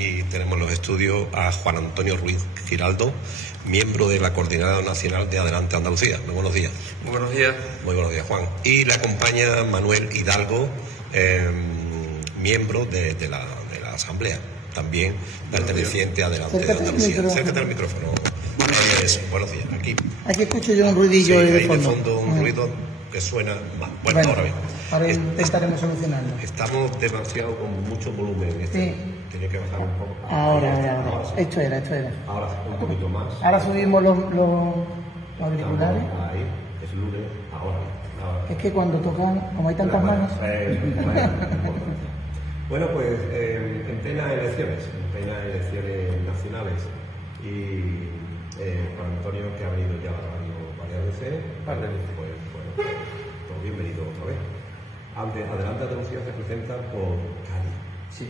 aquí tenemos en los estudios a Juan Antonio Ruiz Giraldo, miembro de la Coordinadora Nacional de Adelante Andalucía. Muy buenos días. Muy buenos días. Muy buenos días, Juan. Y le acompaña Manuel Hidalgo, miembro de la Asamblea, también perteneciente a Adelante Andalucía. Acércate al micrófono. Buenos días. Aquí escucho yo un ruidillo de fondo. Un ruido que suena mal. Bueno, ahora bien. Ahora intentaremos solucionarlo. Estamos demasiado con mucho volumen. Sí. Tiene que bajar un poco. Ahora. Esto era. Ahora un poquito más. Ahora subimos los auriculares. Ahí, es lunes, ahora. Es que cuando tocan, como hay tantas manos. Bueno, pues en plenas elecciones nacionales y Juan Antonio, que ha venido ya a la radio varias veces, pues bueno, todo bienvenido otra vez. Adelante Andalucía se presenta por Cádiz. Sí.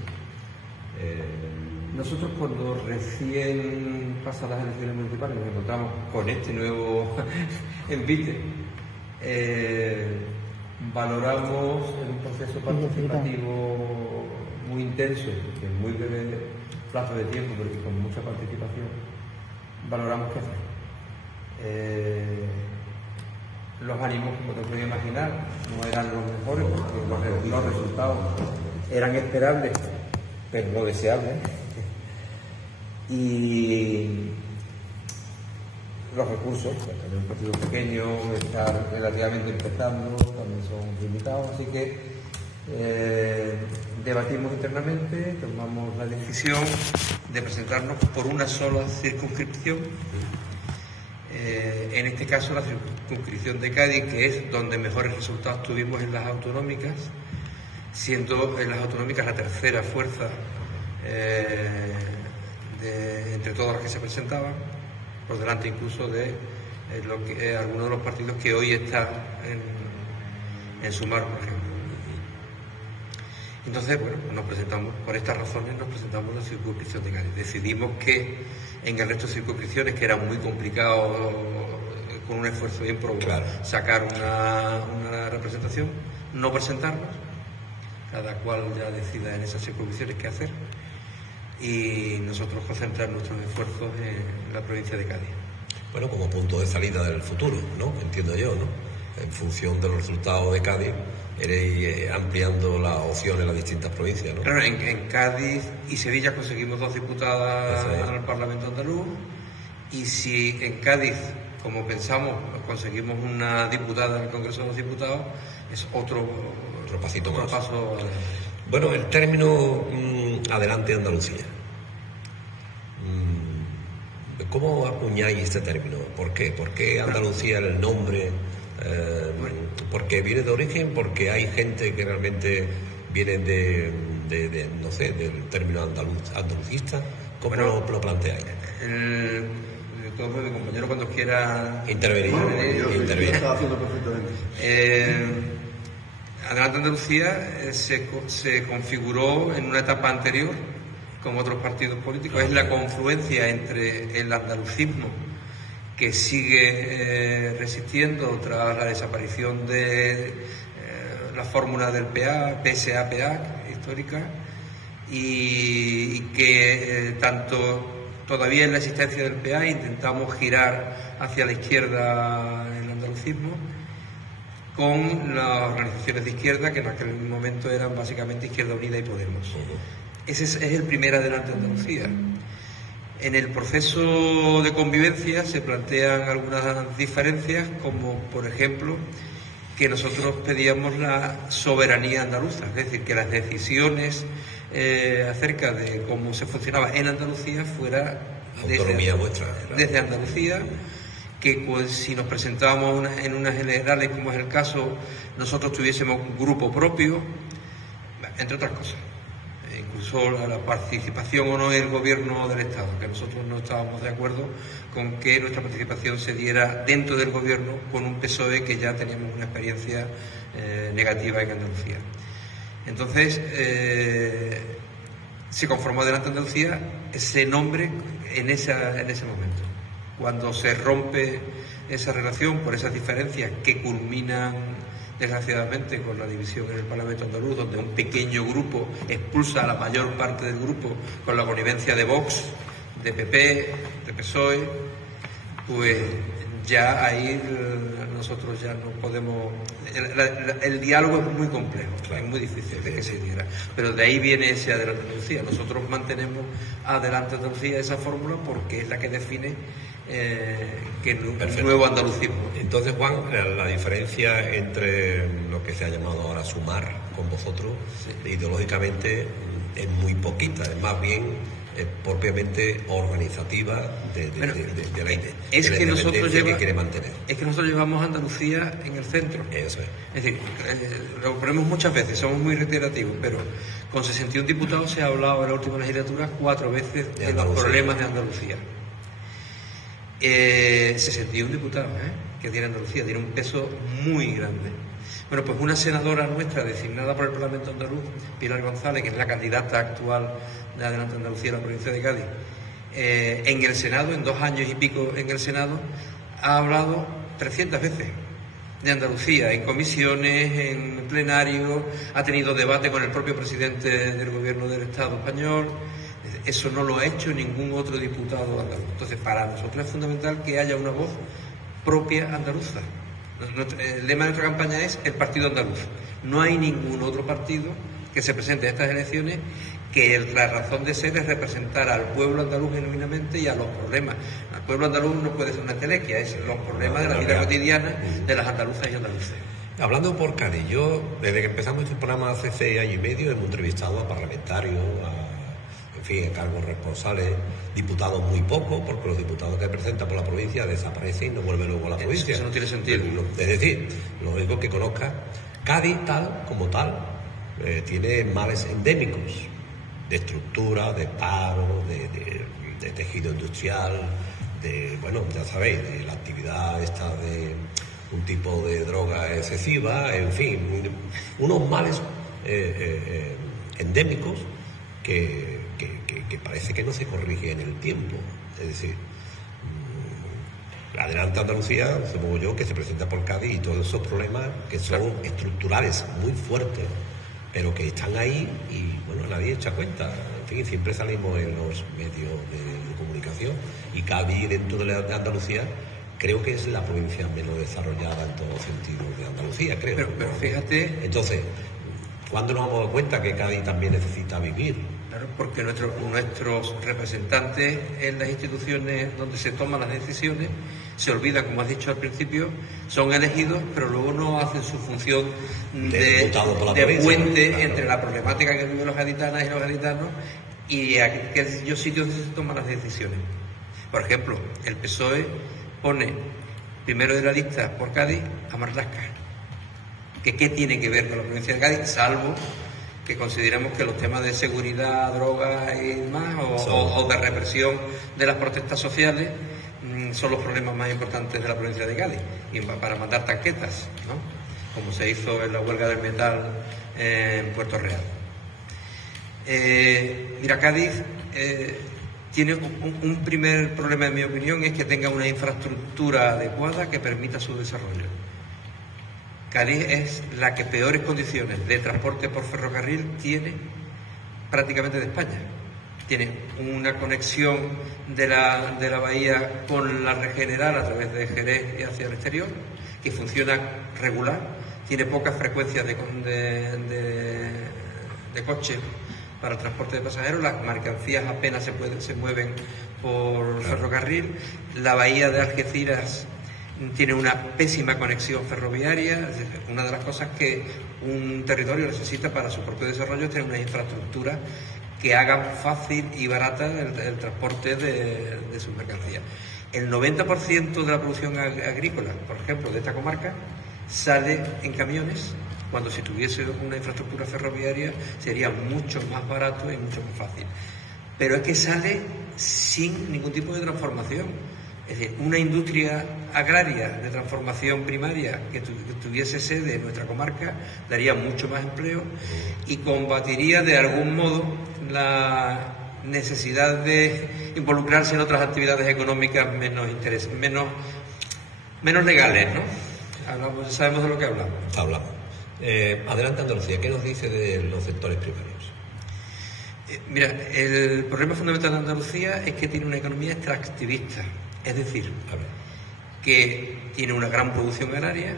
Nosotros cuando recién pasan las elecciones municipales nos encontramos con este nuevo envite. Valoramos un proceso participativo muy intenso, que en muy breve plazo de tiempo, pero que con mucha participación, valoramos qué hacer. Los ánimos, como te puedes imaginar, no eran los mejores, porque los resultados eran esperables, pero no deseables. Y los recursos, tener un partido pequeño, estar relativamente empezando, también son limitados, así que debatimos internamente, tomamos la decisión de presentarnos por una sola circunscripción. En este caso la circunscripción de Cádiz, que es donde mejores resultados tuvimos en las autonómicas, siendo en las autonómicas la tercera fuerza entre todas las que se presentaban, por delante incluso de algunos de los partidos que hoy están en Sumar, por ejemplo. Entonces, bueno, por estas razones nos presentamos en la circunscripción de Cádiz. Decidimos que en el resto de circunscripciones, que era muy complicado, con un esfuerzo bien probado, sacar una representación, no presentarnos, cada cual ya decida en esas circunscripciones qué hacer, y nosotros concentrar nuestros esfuerzos en la provincia de Cádiz. Bueno, como punto de salida del futuro, ¿no? Entiendo yo, ¿no? En función de los resultados de Cádiz, iréis ampliando las opciones en las distintas provincias, ¿no? Claro, en Cádiz y Sevilla conseguimos 2 diputadas al Parlamento andaluz, y si en Cádiz, como pensamos, conseguimos una diputada en el Congreso de los Diputados, es otro pasito más. Bueno, el término Adelante Andalucía. ¿Cómo acuñáis este término? ¿Por qué? ¿Por qué Andalucía el nombre? ¿Porque viene de origen? ¿Porque hay gente que realmente viene no sé, del término andalucista? ¿Cómo lo planteáis? Mi compañero, cuando quiera intervenir. Está haciendo perfectamente. Adelante Andalucía se configuró en una etapa anterior con otros partidos políticos. Es la confluencia entre el andalucismo, que sigue resistiendo tras la desaparición de la fórmula del PSA-PA histórica, y que tanto todavía en la existencia del PA intentamos girar hacia la izquierda el andalucismo, con las organizaciones de izquierda, que en aquel momento eran básicamente Izquierda Unida y Podemos. Ese es el primer Adelante Andalucía. En el proceso de convivencia se plantean algunas diferencias, como por ejemplo que nosotros pedíamos la soberanía andaluza, es decir, que las decisiones acerca de cómo se funcionaba en Andalucía fuera desde Andalucía, que pues, si nos presentábamos en unas generales, como es el caso, nosotros tuviésemos un grupo propio, entre otras cosas. Incluso la participación o no del gobierno del Estado, que nosotros no estábamos de acuerdo con que nuestra participación se diera dentro del gobierno con un PSOE que ya teníamos una experiencia negativa en Andalucía. Entonces, se conformó Adelante Andalucía ese nombre en ese momento. Cuando se rompe esa relación por esas diferencias que culminan desgraciadamente, con la división en el Parlamento andaluz, donde un pequeño grupo expulsa a la mayor parte del grupo con la connivencia de Vox, de PP, de PSOE, pues ya ahí nosotros ya no podemos... El diálogo es muy complejo, es muy difícil de que se diera, pero de ahí viene ese Adelante Andalucía. Nosotros mantenemos Adelante Andalucía, esa fórmula, porque es la que define que un nuevo andalucismo. Entonces, Juan, la diferencia entre lo que se ha llamado ahora sumar con vosotros, ideológicamente, es muy poquita, es más bien propiamente organizativa de la idea. Es que nosotros que quiere mantener. Es que nosotros llevamos a Andalucía en el centro. Eso es. Es decir, lo ponemos muchas veces, somos muy reiterativos, pero con 61 diputados se ha hablado en la última legislatura 4 veces de los problemas de Andalucía. 61 diputados que tiene Andalucía, tiene un peso muy grande. Bueno, pues una senadora nuestra designada por el Parlamento andaluz, Pilar González, que es la candidata actual de Adelante Andalucía en la provincia de Cádiz, en el Senado, en 2 años y pico en el Senado, ha hablado 300 veces de Andalucía, en comisiones, en plenario, ha tenido debate con el propio presidente del Gobierno del Estado español. Eso no lo ha hecho ningún otro diputado andaluz. Entonces, para nosotros es fundamental que haya una voz propia andaluza. El lema de nuestra campaña es el partido andaluz. No hay ningún otro partido que se presente a estas elecciones que la razón de ser es representar al pueblo andaluz genuinamente y a los problemas. El pueblo andaluz no puede ser una entelequia, es los problemas de la vida cotidiana de las andaluzas y andaluces. Hablando por Cádiz, yo desde que empezamos este programa hace 6 años y medio hemos entrevistado a parlamentarios, en fin, a cargos responsables, diputados muy poco, porque los diputados que presentan por la provincia desaparecen y no vuelven luego a la provincia. Eso no tiene sentido. Es decir, lo único que conozca, Cádiz tal como tal, tiene males endémicos, de estructura, de paro, de tejido industrial, bueno, ya sabéis, de la actividad esta de un tipo de droga excesiva, en fin, unos males endémicos que parece que no se corrige en el tiempo. Es decir, Adelante Andalucía, supongo yo, que se presenta por Cádiz y todos esos problemas que son estructurales muy fuertes, pero que están ahí y, bueno, nadie echa cuenta. En fin, siempre salimos en los medios de comunicación y Cádiz, dentro de Andalucía, creo que es la provincia menos desarrollada en todos los sentidos de Andalucía, creo. Pero fíjate... Entonces, ¿cuándo nos damos cuenta que Cádiz también necesita vivir? Claro, porque nuestros representantes en las instituciones donde se toman las decisiones se olvidan, como has dicho al principio, son elegidos, pero luego no hacen su función de puente entre la problemática que viven los gaditanas y los gaditanos y aquellos sitios donde se toman las decisiones. Por ejemplo, el PSOE pone primero de la lista por Cádiz a Marlaska. ¿Qué tiene que ver con la provincia de Cádiz? Salvo que consideramos que los temas de seguridad, drogas y demás, o de represión de las protestas sociales, son los problemas más importantes de la provincia de Cádiz, y para mandar tanquetas, ¿no? Como se hizo en la huelga del metal en Puerto Real. Mira, Cádiz tiene un primer problema, en mi opinión, es que tenga una infraestructura adecuada que permita su desarrollo. Cádiz es la que peores condiciones de transporte por ferrocarril tiene prácticamente de España. Tiene una conexión de la bahía con la red general a través de Jerez y hacia el exterior, que funciona regular, tiene pocas frecuencias de coche para el transporte de pasajeros, las mercancías apenas se mueven por ferrocarril, la bahía de Algeciras tiene una pésima conexión ferroviaria. Una de las cosas que un territorio necesita para su propio desarrollo es tener una infraestructura que haga fácil y barata el transporte de sus mercancías. El 90% de la producción agrícola, por ejemplo, de esta comarca, sale en camiones, cuando si tuviese una infraestructura ferroviaria sería mucho más barato y mucho más fácil. Pero es que sale sin ningún tipo de transformación. Es decir, una industria agraria de transformación primaria que tuviese sede en nuestra comarca daría mucho más empleo y combatiría de algún modo la necesidad de involucrarse en otras actividades económicas menos legales, ¿no? sabemos de lo que hablamos. Hablamos. Adelante Andalucía, ¿qué nos dice de los sectores primarios? Mira, el problema fundamental de Andalucía es que tiene una economía extractivista, es decir, que tiene una gran producción agraria,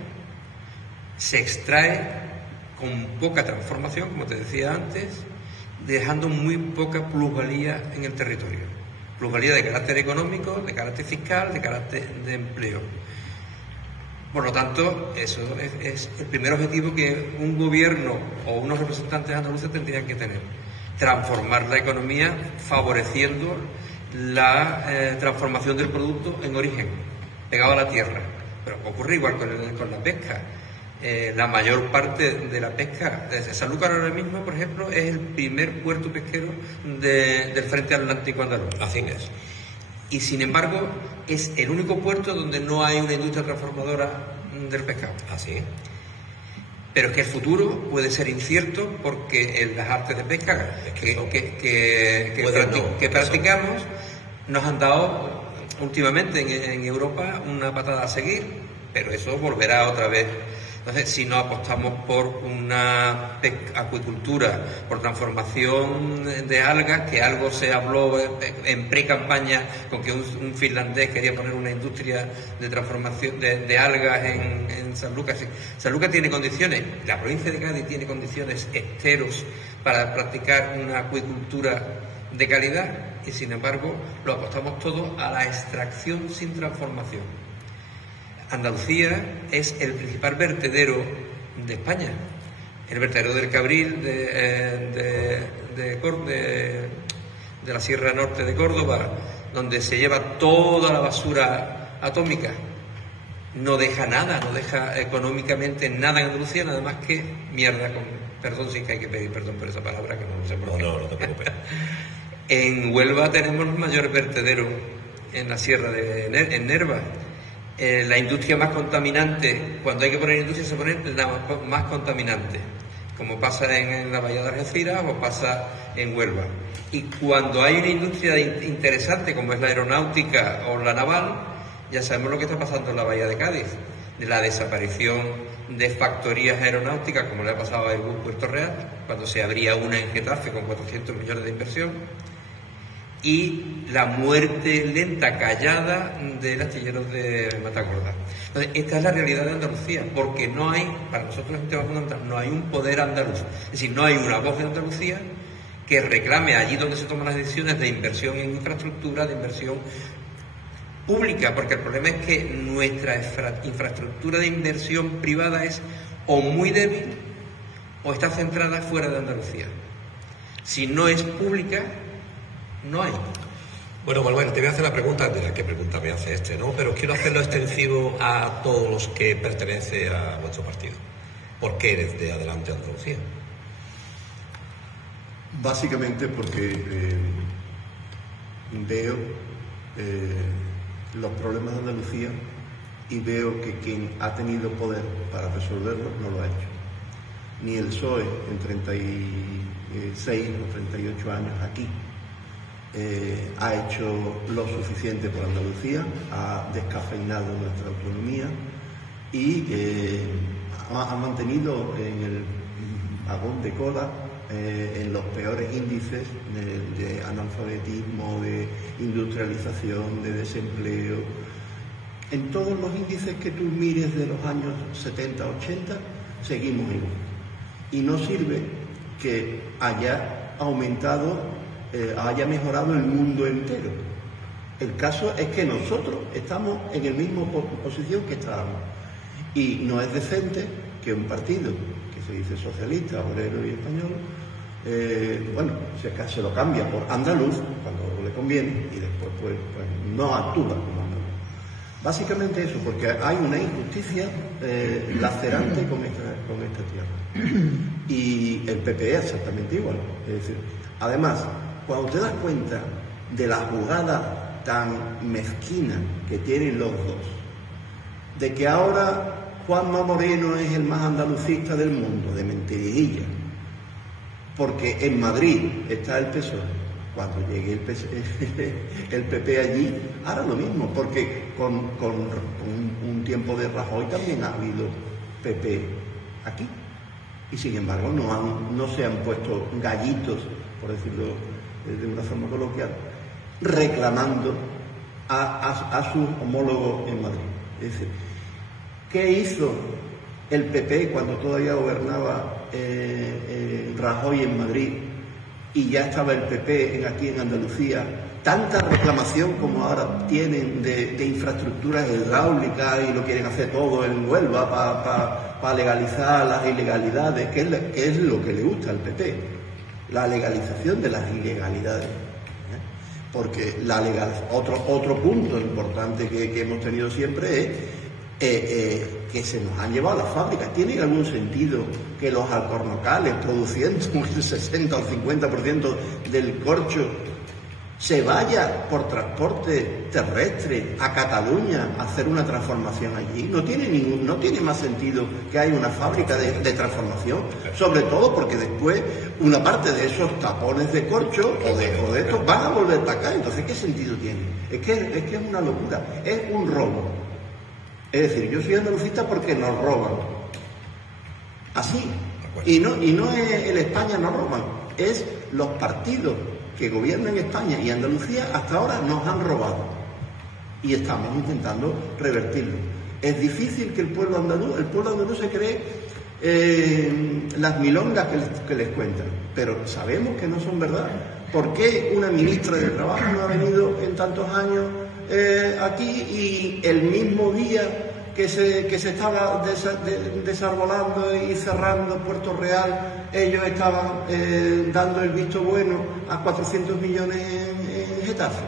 se extrae con poca transformación, como te decía antes, dejando muy poca plusvalía en el territorio. Plusvalía de carácter económico, de carácter fiscal, de carácter de empleo. Por lo tanto, eso es el primer objetivo que un gobierno o unos representantes andaluces tendrían que tener. Transformar la economía favoreciendo la transformación del producto en origen, pegado a la tierra. Pero ocurre igual con la pesca. La mayor parte de la pesca, desde Sanlúcar ahora mismo, por ejemplo, es el primer puerto pesquero del frente atlántico andaluz. Así es. Y sin embargo, es el único puerto donde no hay una industria transformadora del pescado. Así es. Pero es que el futuro puede ser incierto porque en las artes de pesca que practicamos nos han dado últimamente en Europa una patada a seguir, pero eso volverá otra vez. Entonces, si no apostamos por una acuicultura, por transformación de algas, que algo se habló en pre-campaña con que un finlandés quería poner una industria de transformación de algas en Sanlúcar. Sanlúcar tiene condiciones, la provincia de Cádiz tiene condiciones esteros para practicar una acuicultura de calidad y, sin embargo, lo apostamos todo a la extracción sin transformación. Andalucía es el principal vertedero de España, el vertedero del Cabril, de la Sierra Norte de Córdoba, donde se lleva toda la basura atómica. No deja nada, no deja económicamente nada en Andalucía, nada más que mierda, perdón, sí que hay que pedir perdón por esa palabra, que no sé por qué. No te preocupes. En Huelva tenemos el mayor vertedero en la Sierra en Nerva. La industria más contaminante, cuando hay que poner industria se pone la más contaminante, como pasa en la bahía de Algeciras o pasa en Huelva. Y cuando hay una industria interesante como es la aeronáutica o la naval, ya sabemos lo que está pasando en la bahía de Cádiz, de la desaparición de factorías aeronáuticas como le ha pasado a Airbus Puerto Real, cuando se abría una en Getafe con 400 millones de inversión, y la muerte lenta, callada del astillero de Matagorda. Entonces, esta es la realidad de Andalucía, porque no hay, para nosotros es un tema fundamental, no hay un poder andaluz, es decir, no hay una voz de Andalucía que reclame allí donde se toman las decisiones de inversión en infraestructura, de inversión pública, porque el problema es que nuestra infraestructura de inversión privada es o muy débil o está centrada fuera de Andalucía. Si no es pública, no hay. Bueno, Manuel, te voy a hacer la pregunta de la que pregunta me hace ¿no? Pero quiero hacerlo extensivo a todos los que pertenecen a nuestro partido. ¿Por qué eres de Adelante Andalucía? Básicamente porque veo los problemas de Andalucía y veo que quien ha tenido poder para resolverlos no lo ha hecho. Ni el PSOE en 36 o 38 años aquí ha hecho lo suficiente por Andalucía, ha descafeinado nuestra autonomía y ha mantenido en el vagón de cola en los peores índices de analfabetismo, de industrialización, de desempleo. En todos los índices que tú mires de los años 70, 80, seguimos igual. Y no sirve que haya aumentado, haya mejorado el mundo entero. El caso es que nosotros estamos en la misma posición que estábamos. Y no es decente que un partido que se dice socialista, obrero y español, se lo cambia por andaluz cuando le conviene y después pues no actúa como andaluz. Básicamente eso, porque hay una injusticia lacerante con esta tierra. Y el PP es exactamente igual. Es decir, además, cuando te das cuenta de la jugada tan mezquina que tienen los dos, de que ahora Juanma Moreno es el más andalucista del mundo, de mentirijilla, porque en Madrid está el PSOE cuando llegue el PP allí, hará lo mismo, porque con un tiempo de Rajoy también ha habido PP aquí. Y sin embargo no se han puesto gallitos, por decirlo de una forma coloquial, reclamando a sus homólogos en Madrid. Es decir, ¿qué hizo el PP cuando todavía gobernaba Rajoy en Madrid y ya estaba el PP aquí en Andalucía? Tanta reclamación como ahora tienen de infraestructuras hidráulicas y lo quieren hacer todo en Huelva para legalizar las ilegalidades, que es lo que le gusta al PP, la legalización de las ilegalidades. Porque otro punto importante que hemos tenido siempre es que se nos han llevado las fábricas. ¿Tiene algún sentido que los alcornocales, produciendo el 60 o el 50% del corcho, se vaya por transporte terrestre a Cataluña a hacer una transformación allí? No tiene más sentido que haya una fábrica de transformación, sobre todo porque después una parte de esos tapones de corcho o de estos van a volver para acá. Entonces, ¿qué sentido tiene? Es que es una locura, es un robo. Es decir, yo soy andalucista porque nos roban. Así. Y no es el España nos roban, es los partidos que gobiernan España y Andalucía hasta ahora nos han robado. Y estamos intentando revertirlo. Es difícil que el pueblo andaluz se cree las milongas que les cuentan, pero sabemos que no son verdad. ¿Por qué una ministra de Trabajo no ha venido en tantos años aquí y el mismo día que se estaba desarbolando y cerrando Puerto Real, ellos estaban dando el visto bueno a 400 millones en Getafe?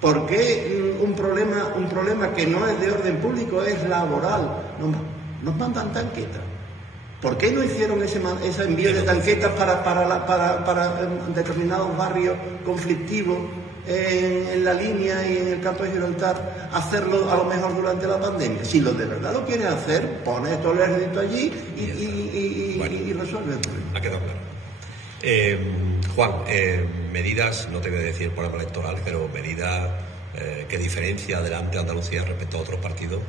¿Por qué un problema que no es de orden público, es laboral? Nos mandan tanquetas. ¿Por qué no hicieron ese envío de tanquetas para determinados barrios conflictivos en la línea y en el campo de Gibraltar, hacerlo a lo mejor durante la pandemia? Si lo de verdad lo quieren hacer, pone todo el ejército allí y resuelve el problema. Ha quedado claro. Juan, medidas, no te voy a decir programa electoral, pero medidas que diferencia adelante a Andalucía respecto a otros partidos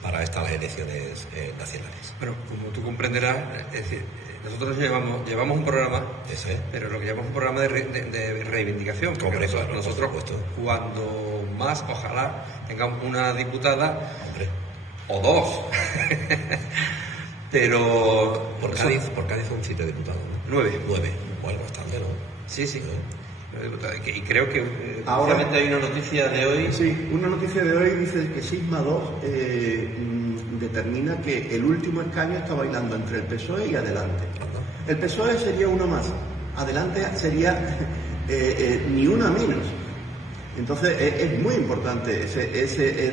para estas elecciones nacionales. Bueno, como tú comprenderás, es decir, nosotros llevamos un programa, pero lo que llamamos un programa de reivindicación, porque nosotros cuando más, ojalá, tengamos una diputada, o dos, pero... Por Cádiz son 7 diputados, ¿no? 9. Bueno, bastante, ¿no? Sí. Y creo que obviamente hay una noticia de hoy. Sí, una noticia de hoy dice que Sigma 2 determina que el último escaño está bailando entre el PSOE y Adelante. El PSOE sería uno más, Adelante sería ni una menos. Entonces es muy importante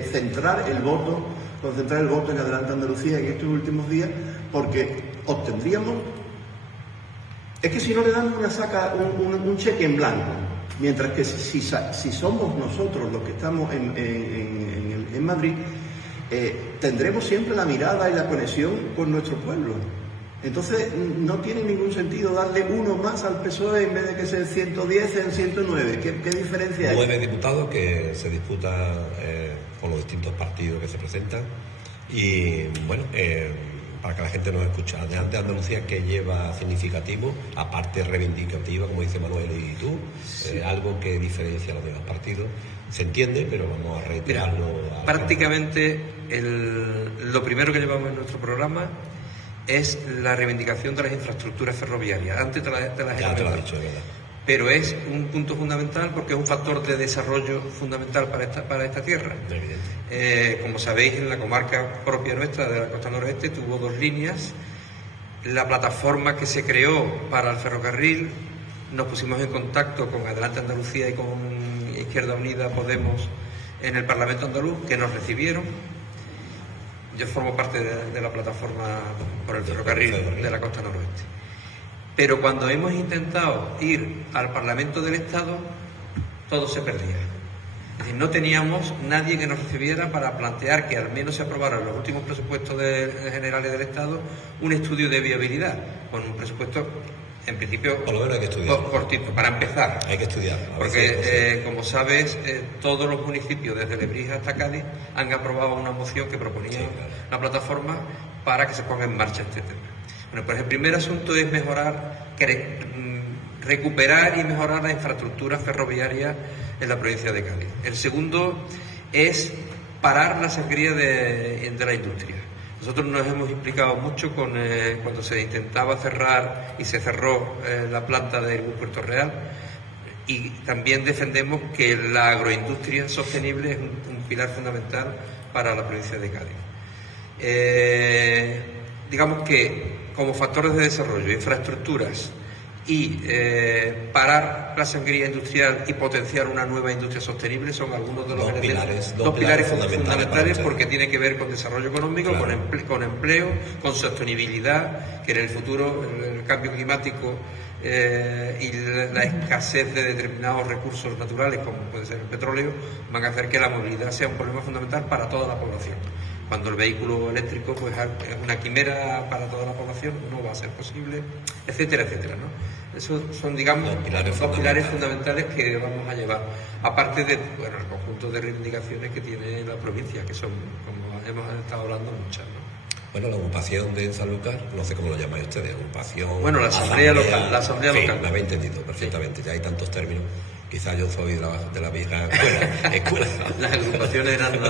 concentrar el voto en Adelante Andalucía en estos últimos días, porque obtendríamos... Es que si no le damos un cheque en blanco, mientras que si somos nosotros los que estamos en Madrid, tendremos siempre la mirada y la conexión con nuestro pueblo. Entonces no tiene ningún sentido darle uno más al PSOE en vez de que sea 110 en 109. ¿Qué diferencia hay? 9 diputados que se disputan con los distintos partidos que se presentan. Y bueno, para que la gente nos escuche, Adelante Andalucía, ¿qué lleva significativo, aparte reivindicativa, como dice Manuel y tú? Algo que diferencia a los demás partidos. Se entiende, pero vamos a reiterarlo. Prácticamente lo primero que llevamos en nuestro programa es la reivindicación de las infraestructuras ferroviarias. Antes te las he dicho, de verdad. Pero es un punto fundamental porque es un factor de desarrollo fundamental para esta tierra. Como sabéis, en la comarca propia nuestra de la costa noroeste tuvo 2 líneas. La plataforma que se creó para el ferrocarril, nos pusimos en contacto con Adelante Andalucía y con Izquierda Unida, Podemos, en el Parlamento andaluz, que nos recibieron. Yo formo parte de la plataforma por el ferrocarril de la costa noroeste. Pero cuando hemos intentado ir al Parlamento del Estado, todo se perdía. Es decir, no teníamos nadie que nos recibiera para plantear que al menos se aprobara en los últimos presupuestos generales del Estado un estudio de viabilidad, con un presupuesto En principio, por lo menos hay que estudiarlo. Cortito, para empezar. Hay que estudiarlo. Porque, como sabes, todos los municipios, desde Lebrija hasta Cádiz, han aprobado una moción que proponía una plataforma para que se ponga en marcha este tema. Bueno, pues el primer asunto es recuperar y mejorar la infraestructura ferroviaria en la provincia de Cádiz. El segundo es parar la sangría de la industria. Nosotros nos hemos implicado mucho cuando se intentaba cerrar y se cerró la planta del bus Puerto Real, y también defendemos que la agroindustria sostenible es un pilar fundamental para la provincia de Cádiz. Digamos que como factores de desarrollo, infraestructuras y parar la sangría industrial y potenciar una nueva industria sostenible son algunos de los dos pilares fundamentales, porque tiene que ver con desarrollo económico, claro, con empleo, con sostenibilidad, que en el futuro el cambio climático y la escasez de determinados recursos naturales, como puede ser el petróleo, van a hacer que la movilidad sea un problema fundamental para toda la población. Cuando el vehículo eléctrico pues es una quimera para toda la población, no va a ser posible, etcétera, etcétera, ¿no? Esos son, digamos, dos pilares fundamentales que vamos a llevar, aparte de, bueno, el conjunto de reivindicaciones que tiene la provincia, que son, como hemos estado hablando, muchas, ¿no? Bueno, la ocupación de Sanlúcar, no sé cómo lo llamáis ustedes, ocupación... Bueno, la asamblea local. Me habéis entendido perfectamente, ya hay tantos términos. Quizás yo soy de la vieja escuela. Las agrupaciones eran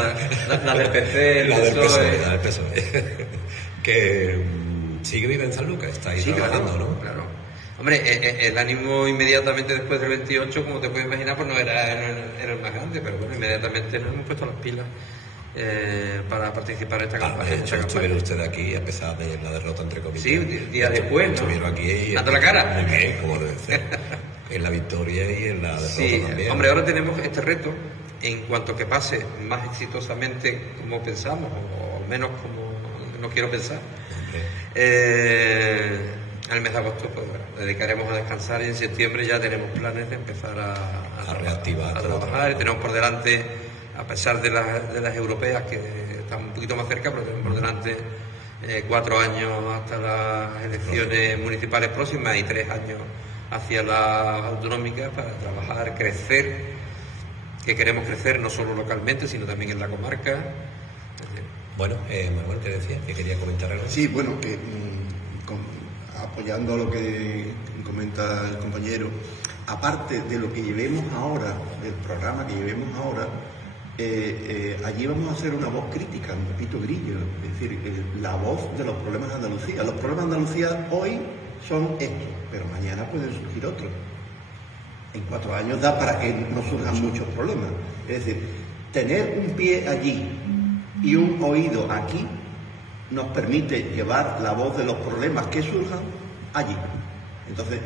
la del PC, la del PSOE. Que sigue viva en Sanlúcar, está ahí trabajando, claro, ¿no? Claro. Hombre, el ánimo inmediatamente después del 28, como te puedes imaginar, pues no era el más grande, pero bueno, inmediatamente nos hemos puesto las pilas para participar en esta campaña. De hecho, estuvieron ustedes aquí a pesar de la derrota, entre comillas. Sí, día después, ¿no? Estuvieron aquí dando la cara. Muy bien, como debe ser. En la victoria y en la derrota también. Hombre, ahora tenemos este reto, en cuanto que pase más exitosamente como pensamos, o al menos como no quiero pensar. Al mes de agosto, pues bueno, dedicaremos a descansar, y en septiembre ya tenemos planes de empezar a reactivar, a trabajar. Y tenemos por delante, a pesar de las europeas que están un poquito más cerca, pero tenemos por delante 4 años hasta las elecciones municipales próximas y 3 años hacia las autonómicas para trabajar, crecer, que queremos crecer no solo localmente, sino también en la comarca. Bueno, Manuel, ¿te decía que quería comentar algo? Sí, bueno, que apoyando lo que comenta el compañero, aparte de lo que llevemos ahora, del programa que llevemos ahora, allí vamos a hacer una voz crítica, un Pepito Grillo, es decir, la voz de los problemas de Andalucía. Los problemas de Andalucía hoy son estos, pero mañana pueden surgir otros. En 4 años da para que no surjan muchos problemas. Es decir, tener un pie allí y un oído aquí nos permite llevar la voz de los problemas que surjan allí. Entonces,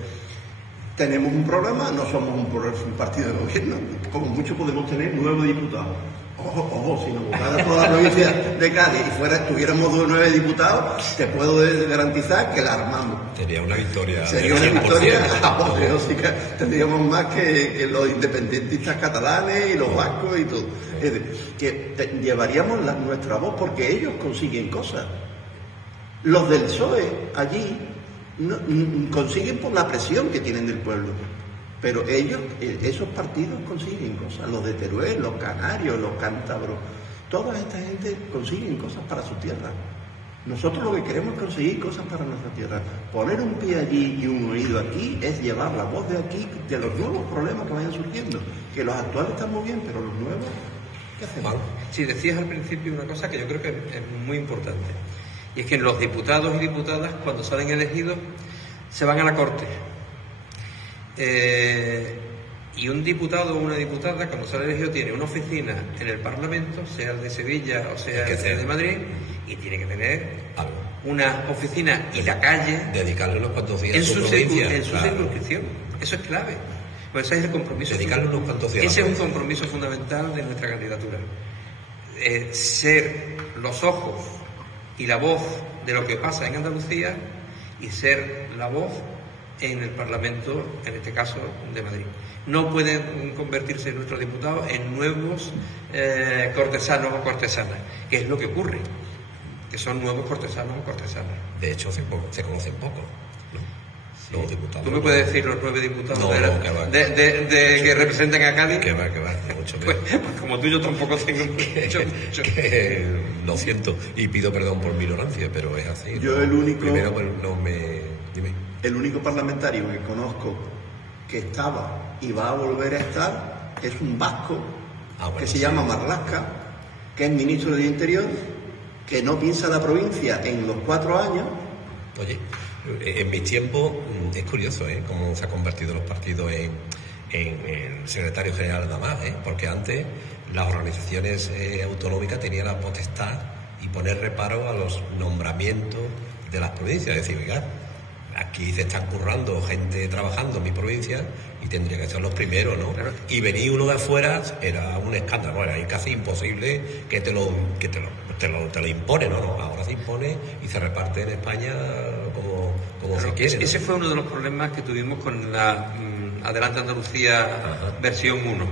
tenemos un problema, no somos un partido de gobierno, como mucho podemos tener 9 diputados. Ojo, si nos votara toda la provincia de Cádiz y tuviéramos 9 diputados, te puedo garantizar que la armamos. Sería una victoria. Sería una victoria apoteósica. Tendríamos más que los independentistas catalanes y los vascos y todo. Es decir, que llevaríamos nuestra voz porque ellos consiguen cosas. Los del PSOE allí consiguen por la presión que tienen del pueblo. Pero ellos, esos partidos consiguen cosas, los de Teruel, los canarios, los cántabros, toda esta gente consiguen cosas para su tierra. Nosotros lo que queremos es conseguir cosas para nuestra tierra. Poner un pie allí y un oído aquí es llevar la voz de aquí de los nuevos problemas que vayan surgiendo. Que los actuales están muy bien, pero los nuevos, ¿qué hacemos? Sí, decías al principio una cosa que yo creo que es muy importante. Y es que los diputados y diputadas, cuando salen elegidos, se van a la corte. Y un diputado o una diputada, cuando sale elegido, tiene una oficina en el Parlamento, sea el de Sevilla o sea el de Madrid, y tiene que tener una oficina y la calle, dedicarle unos cuantos días en su circunscripción. Eso es clave. Pues ese es el compromiso. Dedicarle unos cuantos días. Ese es un compromiso fundamental de nuestra candidatura. Ser los ojos y la voz de lo que pasa en Andalucía y ser la voz en el Parlamento, en este caso de Madrid. No pueden convertirse nuestros diputados en nuevos cortesanos o cortesanas, que es lo que ocurre, que son nuevos cortesanos o cortesanas. De hecho, se conocen poco, ¿no? Los diputados. ¿Tú me puedes decir los 9 diputados que va. que representan a Cádiz? Que va, mucho menos. Pues como tú yo tampoco tengo mucho. Lo siento y pido perdón por mi ignorancia, pero es así. Yo el único... Primero, pues, no me... Dime. El único parlamentario que conozco que estaba y va a volver a estar es un vasco que se llama Marlaska, que es ministro del Interior, que no piensa la provincia en los 4 años. Oye, en mis tiempos es curioso cómo se han convertido los partidos en el secretario general nada más, porque antes las organizaciones autonómicas tenían la potestad y poner reparo a los nombramientos de las provincias. Es decir, oiga, aquí se están currando gente trabajando en mi provincia y tendría que ser los primeros, ¿no? Claro. Y venir uno de afuera era un escándalo, era casi imposible que te lo impone, ¿no? Ahora se impone y se reparte en España como se quiere, ¿no? Ese fue uno de los problemas que tuvimos con la Adelante Andalucía versión 1.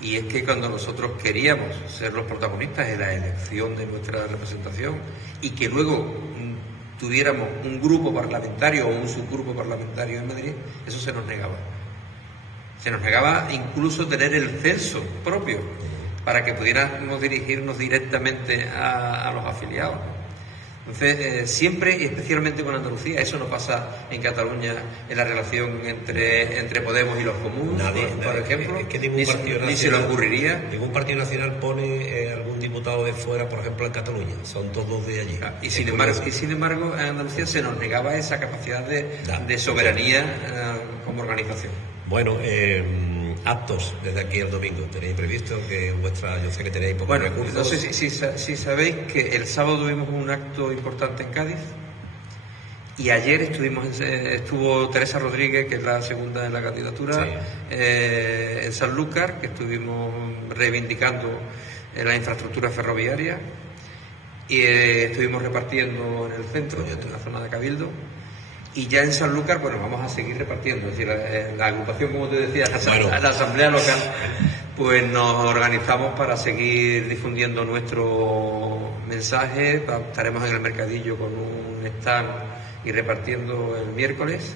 Y es que cuando nosotros queríamos ser los protagonistas en la elección de nuestra representación y que luego tuviéramos un grupo parlamentario o un subgrupo parlamentario en Madrid, eso se nos negaba. Se nos negaba incluso tener el censo propio para que pudiéramos dirigirnos directamente a los afiliados. Entonces, siempre, y especialmente con Andalucía, eso no pasa en Cataluña en la relación entre Podemos y los comunes, por ejemplo, es que ningún partido nacional, ni se le ocurriría. Ningún partido nacional pone algún diputado de fuera, por ejemplo, en Cataluña, son todos de allí. Y sin embargo, en Andalucía se nos negaba esa capacidad de soberanía como organización. Bueno, actos desde aquí el domingo. ¿Tenéis previsto que yo sé que tenéis pocos recursos? No sé si sabéis que el sábado tuvimos un acto importante en Cádiz y ayer estuvo Teresa Rodríguez, que es la segunda en la candidatura, en Sanlúcar, que estuvimos reivindicando la infraestructura ferroviaria y estuvimos repartiendo en el centro, en la zona de Cabildo. Y ya en Sanlúcar, bueno, vamos a seguir repartiendo. Es decir, la agrupación, como te decía, la asamblea local, pues nos organizamos para seguir difundiendo nuestro mensaje. Estaremos en el mercadillo con un stand y repartiendo el miércoles.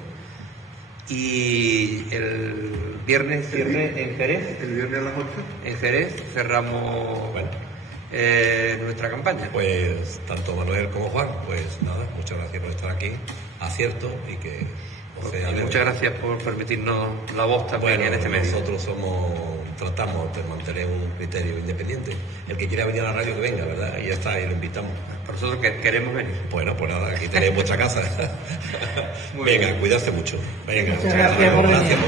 Y el viernes cierre en Jerez. El viernes a las 8. En Jerez cerramos nuestra campaña. Pues tanto Manuel como Juan, pues nada, muchas gracias por estar aquí. Acierto y que muchas gracias por permitirnos la voz también en este mes. Nosotros tratamos de mantener un criterio independiente. El que quiera venir a la radio que venga, ¿verdad? Y ya está, y lo invitamos. Por nosotros que queremos venir. Bueno, pues nada, aquí tenéis vuestra casa. Venga, cuidarse mucho. Venga, muchas gracias por venir.